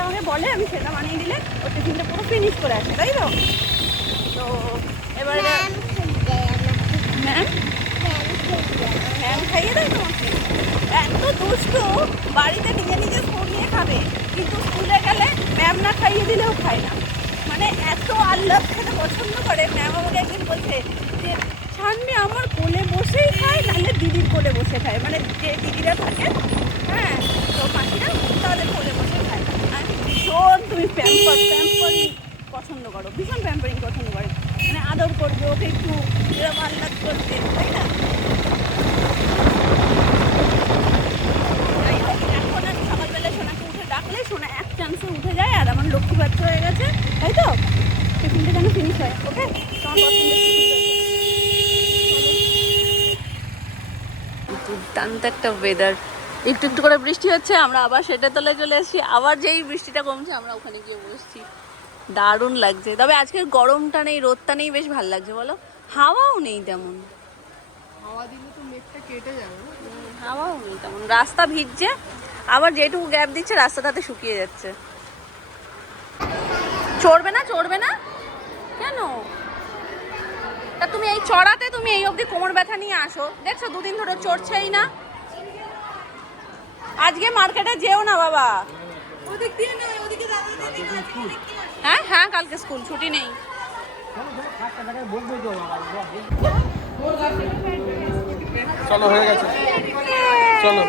করে আমাকে বলে, আমি সেটা বানিয়ে দিলে ও টিফিনটা পুরো ফিনিশ করে আসে, তাই তো? তো এবারে ম্যাম খাইয়ে দেয় তোমাকে? এত দুষ্টু, বাড়িতে নিজে নিজে সরিয়ে খাবে, কিন্তু স্কুলে গেলে ম্যাম না খাইয়ে দিলেও খায় না। মানে এত আহ্লাদ খেতে পছন্দ করে। ম্যাম আমাকে একদিন বলছে যে সামনে আমার কোলে বসেই খায়, নাহলে দিদির কোলে বসে খায়, মানে যে দিদিরা থাকে, হ্যাঁ, তো মাসিরা, তাদের কোলে বসে খায়। আর ভীষণ তুমি প্যাম্পারিং পছন্দ করো, ভীষণ প্যাম্পারিং পছন্দ করে, মানে আদর করবে ওকে, একটু এরকম আহ্লাদ করবে, তাই না? যাই হোক, এখন আমি সকালবেলায় সোনাকে উঠে ডাকলে সোনা এক চান্সে উঠে যায়, আর আমার লক্ষ্মী বাচ্চা হয়ে গেছে, তাই তো? টিফিনটা যেন ফিনিশ হয়। ওকে, তোমার দুর্দান্ত একটা ওয়েদার। একটু একটু করে বৃষ্টি হচ্ছে, আমরা আবার সেটা তলায় চলে আসছি, আবার যেই বৃষ্টিটা কমছে আমরা ওখানে গিয়ে বসছি। দারুণ লাগছে। তবে আজকের গরমটা নেই, রোদটা নেই, বেশ ভালো লাগছে বলো। হাওয়াও নেই তেমন, হাওয়া দিলে তো মেঘটা কেটে যাবে। হাওয়াও নেই তেমন, রাস্তা ভিজছে, আবার যেটুকু গ্যাপ দিচ্ছে রাস্তাটাতে শুকিয়ে যাচ্ছে। চড়বে না? চড়বে না কেন? তা তুমি এই চড়াতে তুমি এই অবধি কোমর ব্যথা নিয়ে আসো, দেখছো দুদিন ধরে চড়ছেই না। আজকে মার্কেটে যেও না বাবা। ওদিক দিয়ে না, ওদিকে হ্যাঁ হ্যাঁ, কালকে স্কুল ছুটি নেই। চলো, হয়ে গেছে, চলো।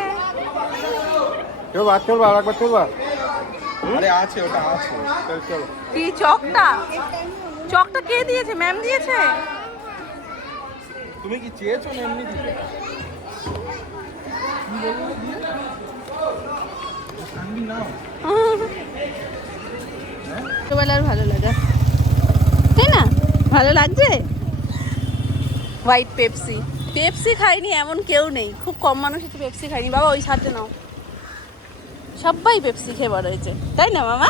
কেউ বাদ করবা, আর একবার করবা? আরে আছে, ওটা আছে, চলো চলো। কি চকটা? চকটা কে দিয়েছে? ম্যাম দিয়েছে? তুমি কি চেয়েছো না এমনি দিতে? ছোটবেলার ভালো লাগা, তাই না? ভালো লাগছে। হোয়াইট পেপসি, পেপসি খাইনি এমন কেউ নেই, খুব কম মানুষ হচ্ছে পেপসি খাইনি। বাবা ওই সাথে নাও, সবাই পেপসি খেয়ে বড় হয়েছে, তাই না মামা?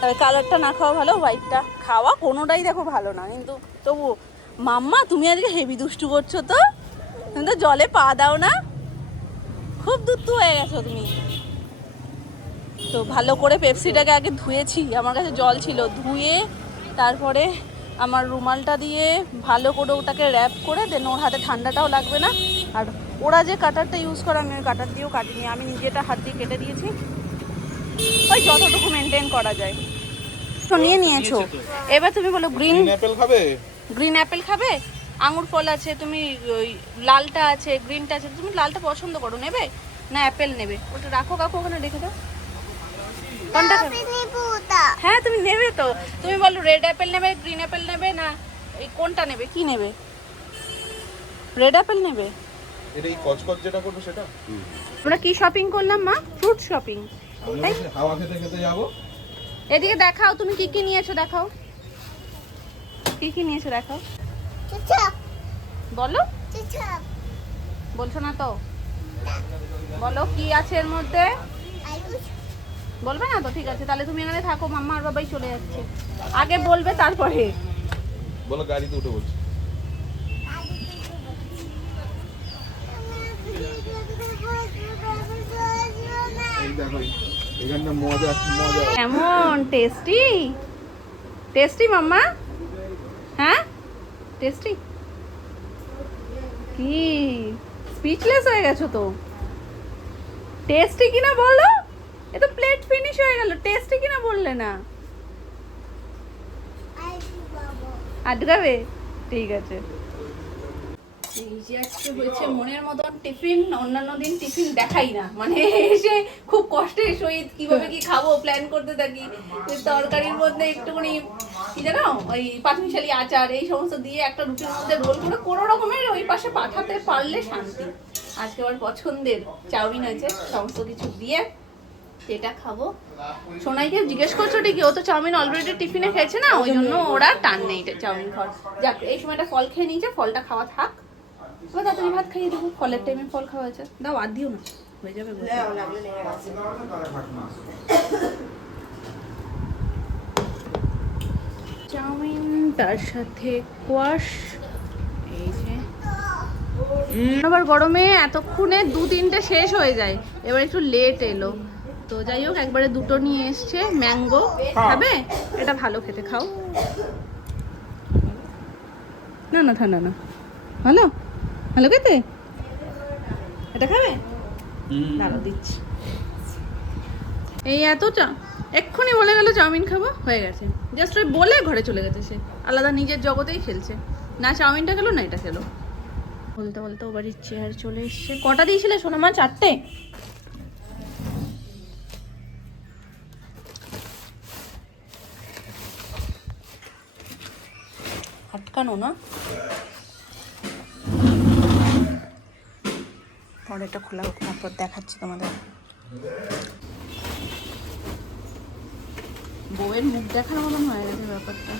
তবে কালারটা না খাওয়া ভালো, হোয়াইটটা খাওয়া কোনোটাই দেখো ভালো না, কিন্তু তবু মাম্মা তুমি আজকে হেভি দুষ্টু করছো তো, তুমি তো জলে পা দাও না, খুব দুষ্টু হয়ে গেছো তুমি। তো ভালো করে পেপসিটাকে আগে ধুয়েছি, আমার কাছে জল ছিল, ধুয়ে তারপরে আমার রুমালটা দিয়ে ভালো করে ওটাকে র্যাপ করে দেন, ওর হাতে ঠান্ডাটাও লাগবে না। আর ওরা যে কাটারটা ইউজ করে আমি ওই কাটার দিয়েও কাটিনি, আমি নিজেটা হাত দিয়ে কেটে দিয়েছি, ওই যতটুকু মেনটেন করা যায়। তো নিয়ে নিয়েছো, এবার তুমি বলো গ্রিন অ্যাপেল খাবে? গ্রিন অ্যাপেল খাবে? আঙুর ফল আছে, তুমি ওই লালটা আছে, গ্রিনটা আছে, তুমি লালটা পছন্দ করো, নেবে না অ্যাপেল নেবে? ওটা রাখো কাকু, ওখানে রেখে দাও। কোনটা খাবে? হ্যাঁ তুমি নেবে তো, তুমি বলো রেড অ্যাপেল নেবে, গ্রিন অ্যাপেল নেবে, না এই কোনটা নেবে, কি নেবে? রেড অ্যাপেল নেবে? এটা এই কচকচ যেটা করবে সেটা? আমরা কি শপিং করলাম মা? Fruit shopping. হাওয়া খেতে খেতে যাবো। এদিকে দেখাও তুমি কি কি নিয়েছো, দেখাও কি কি নিয়েছো, দেখাও, বলো। বলছো না তো, বলো কি আছে এর মধ্যে, বলবে না তো? ঠিক আছে, তাহলে তুমি এখানে থাকো, মাম্মা আর বাবাই চলে যাচ্ছে, আগে বলবে তারপরে। বলো গাড়িতে উঠে বলছি। এই দেখো, এখানটা মজা মজা। কেমন টেস্টি? টেস্টি মাম্মা? হ্যাঁ টেস্টি। কি স্পিচলেস হয়ে গেছো তো? টেস্টি কিনা বলো, এ তো প্লেট ফিনিশ হয়ে গেল, টেস্টি কিনা বললে না। আটকাবে? ঠিক আছে। এই যে আজকে হয়েছে মনের মতন টিফিন, অন্যান্য দিন টিফিন দেখাই না, মানে এসে খুব কষ্টের সহিত কিভাবে কি খাবো প্ল্যান করতে থাকি। তরকারির মধ্যে একটুখানি কি জানো, ওই পাঁচমিশালি আচার এই সমস্ত দিয়ে একটা রুটির মধ্যে রোল করে কোনো রকমের ওই পাশে পাঠাতে পারলে শান্তি। আজকে আমার পছন্দের চাউমিন হয়েছে, সমস্ত কিছু দিয়ে এটা খাবো। সোনাইকে জিজ্ঞেস করছো ঠিকই, ও তো চাউমিন অলরেডি টিফিনে খেয়েছে না, ওই জন্য ওরা টান নেই এটা চাউমিন খাওয়ার। যাক এই সময়টা ফল খেয়ে নিয়েছে, ফলটা খাওয়া থাক, এবার তাড়াতাড়ি ভাত খাইয়ে দেবো, ফলের টাইমে ফল খাওয়া হয়েছে। দাও আর দিও না, হয়ে যাবে। চাউমিন তার সাথে কোয়াশ, এই যে আবার গরমে এতক্ষণে 2-3টে শেষ হয়ে যায়, এবার একটু লেট এলো, তো যাই হোক একবারে দুটো নিয়ে এসছে ম্যাঙ্গো খাবে, এটা ভালো খেতে, খাও। না না ঠান্ডা না, ভালো ভালো খেতে, এটা খাবে, দাঁড়াও দিচ্ছি। এই এত এক্ষুনি বলে গেল চাউমিন খাবো, হয়ে গেছে, জাস্ট ওই বলে ঘরে চলে গেছে সে, আলাদা নিজের জগতেই খেলছে, না চাউমিনটা খেলো না এটা খেলো। বলতে বলতে ও বাড়ির চেয়ার চলে এসছে। কটা দিয়েছিলে সোনা মা? 4টে। আটকানো না, পরে এটা খোলা হোক তারপর দেখাচ্ছি তোমাদের। বউয়ের মুখ দেখার মতন হয়ে গেছে ব্যাপারটা।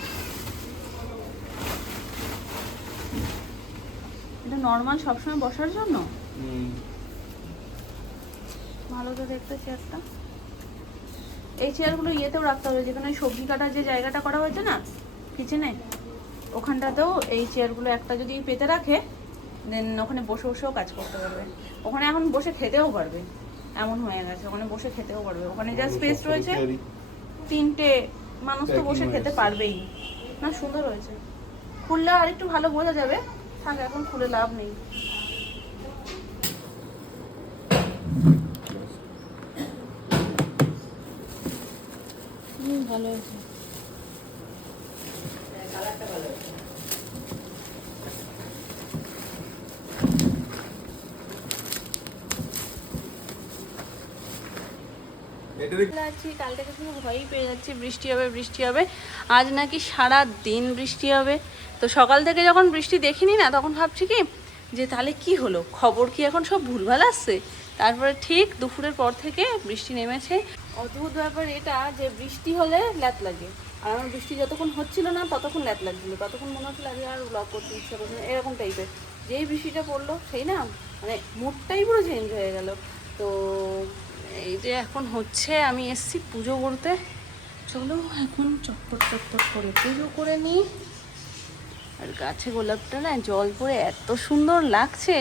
এটা নর্মাল সবসময় বসার জন্য ভালো তো দেখতে চেয়ারটা। এই চেয়ারগুলো ইয়েতেও রাখতে হবে, যেখানে সবজি কাটার যে জায়গাটা করা হয়েছে না কিচেনে, ওখানটাতেও এই চেয়ারগুলো একটা যদি পেতে রাখে, দেন ওখানে বসে বসেও কাজ করতে পারবে। ওখানে এখন বসে খেতেও পারবে, এমন হয়ে গেছে, ওখানে বসে খেতেও পারবে। ওখানে যা স্পেস রয়েছে, 3টে মানুষ তো বসে খেতে পারবেই না। সুন্দর হয়েছে, খুললে আর একটু ভালো বোঝা যাবে, থাক এখন খুলে লাভ নেই। ভালো হয়েছে। কাল থেকে শুধু ভয়ই পেয়ে যাচ্ছি বৃষ্টি হবে বৃষ্টি হবে। আজ নাকি সারা দিন বৃষ্টি হবে। তো সকাল থেকে যখন বৃষ্টি দেখিনি না, তখন ভাবছি কি যে তাহলে কি হলো, খবর কি এখন সব ভুলভাল আসছে। তারপরে ঠিক দুপুরের পর থেকে বৃষ্টি নেমেছে। অদ্ভুত ব্যাপার এটা যে বৃষ্টি হলে ল্যাত লাগে, আর আমার বৃষ্টি যতক্ষণ হচ্ছিল না ততক্ষণ ল্যাত লাগছিল, ততক্ষণ মনে হচ্ছিল আগে আর ব্লগ করতে ইচ্ছা করছে না, এরকম টাইপের। যেই বৃষ্টিটা পড়লো সেই না মানে মুডটাই পুরো চেঞ্জ হয়ে গেল। তো এই যে এখন হচ্ছে আমি এসছি পুজো করতে, চলো এখন চটপট চটপট করে পুজো করে নিই। আর গাছে গোলাপটা না জল পড়ে এত সুন্দর লাগছে।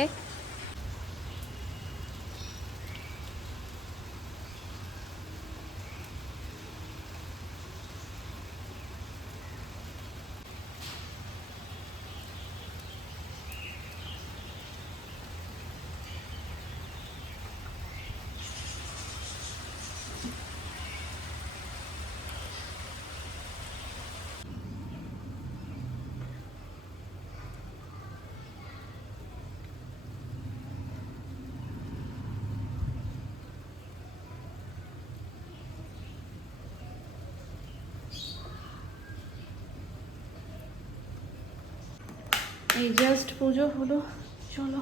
এই জাস্ট পুজো হলো, চলো।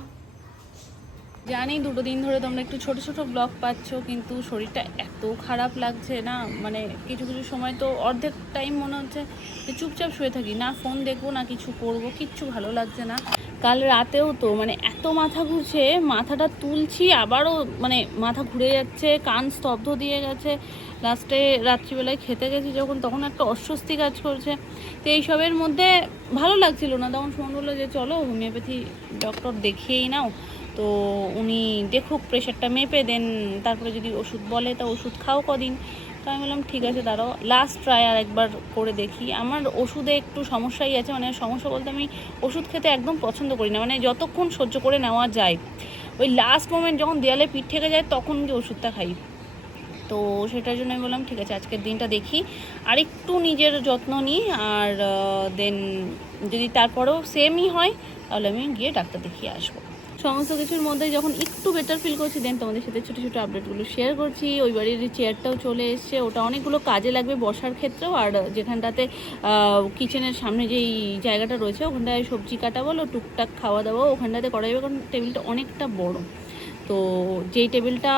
জানি 2 দিন ধরে তোমরা একটু ছোট ছোট ব্লগ পাচ্ছ, কিন্তু শরীরটা এত খারাপ লাগছে না, মানে কিছু কিছু সময় তো অর্ধেক টাইম মনে হচ্ছে যে চুপচাপ শুয়ে থাকি, না ফোন দেখবো না কিছু করব, কিচ্ছু ভালো লাগছে না। কাল রাতেও তো মানে এত মাথা ঘুরছে, মাথাটা তুলছি আবারও মানে মাথা ঘুরে যাচ্ছে, কান স্তব্ধ দিয়ে গেছে। লাস্টে রাত্রিবেলায় খেতে গেছি যখন, তখন একটা অস্বস্তি কাজ করছে। তো এইসবের মধ্যে ভালো লাগছিল না, তখন ফোন বললো যে চলো হোমিওপ্যাথি ডক্টর দেখিয়েই নাও। তো উনি দেখুক, প্রেশারটা মেপে দেন, তারপরে যদি ওষুধ বলে তা ওষুধ খাও কদিন। তো আমি বললাম ঠিক আছে দাঁড়াও, লাস্ট ট্রাই আর একবার করে দেখি। আমার ওষুধে একটু সমস্যাই আছে, মানে সমস্যা বলতে আমি ওষুধ খেতে একদম পছন্দ করি না, মানে যতক্ষণ সহ্য করে নেওয়া যায়, ওই লাস্ট মোমেন্ট যখন দেয়ালে পিঠ থেকে যায় তখন কি ওষুধটা খাই। তো সেটার জন্য আমি বললাম ঠিক আছে আজকের দিনটা দেখি, আর একটু নিজের যত্ন নিই, আর দেন যদি তারপরেও সেমই হয় তাহলে আমি গিয়ে ডাক্তার দেখিয়ে আসবো। সমস্ত কিছুর মধ্যে যখন একটু বেটার ফিল করছি, দেন তোমাদের সাথে ছোটো ছোটো আপডেটগুলো শেয়ার করছি। ওই বাড়ির চেয়ারটাও চলে এসছে, ওটা অনেকগুলো কাজে লাগবে বসার ক্ষেত্রেও, আর যেখানটাতে কিচেনের সামনে যেই জায়গাটা রয়েছে ওখানটায় সবজি কাটা বলো, টুকটাক খাওয়া দাওয়া ওখানটাতে করা যাবে, কারণ টেবিলটা অনেকটা বড়। তো যেই টেবিলটা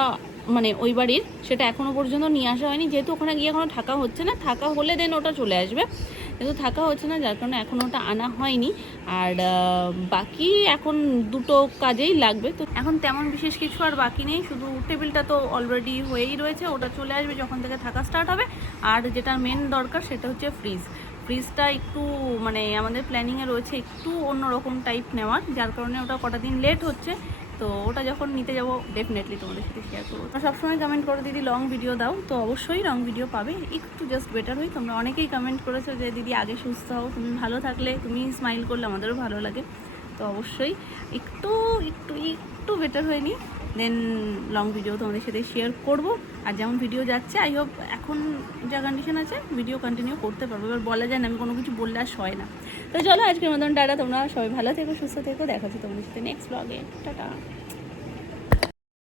মানে ওই বাড়ির, সেটা এখনও পর্যন্ত নিয়ে আসা হয়নি, যেহেতু ওখানে গিয়ে এখনও থাকা হচ্ছে না, থাকা হলে দেন ওটা চলে আসবে, কিন্তু থাকা হচ্ছে না, যার কারণে এখনও ওটা আনা হয়নি। আর বাকি এখন দুটো কাজেই লাগবে, তো এখন তেমন বিশেষ কিছু আর বাকি নেই, শুধু টেবিলটা তো অলরেডি হয়েই রয়েছে, ওটা চলে আসবে যখন থেকে থাকা স্টার্ট হবে। আর যেটা মেন দরকার সেটা হচ্ছে ফ্রিজটা একটু মানে আমাদের প্ল্যানিংয়ে রয়েছে একটু অন্যরকম টাইপ নেওয়ার, যার কারণে ওটা কটা দিন লেট হচ্ছে। তো ওটা যখন নিতে যাবো ডেফিনেটলি তোমাদের সাথে শেয়ার করবো। তোমরা সবসময় কমেন্ট করো দিদি লং ভিডিও দাও, তো অবশ্যই লং ভিডিও পাবে, একটু জাস্ট বেটার হই। তোমরা অনেকেই কমেন্ট করেছো যে দিদি আগে সুস্থ হও, তুমি ভালো থাকলে, তুমি স্মাইল করলে আমাদেরও ভালো লাগে। তো অবশ্যই একটু একটু একটু বেটার হয়ে নিই, দেন লং ভিডিও তোমাদের সাথে শেয়ার করব। আর যেমন ভিডিও যাচ্ছে আই হোপ এখন যা কন্ডিশন আছে ভিডিও কন্টিনিউ করতে পারবো। এবার বলা যায় না, আমি কোনো কিছু বললে আর সয় না। তো চলো আজকের মতন টাটা, তোমরা সবাই ভালো থেকো, সুস্থ থেকো, দেখা হচ্ছে তোমাদের সাথে নেক্সট ব্লগে। টাটা।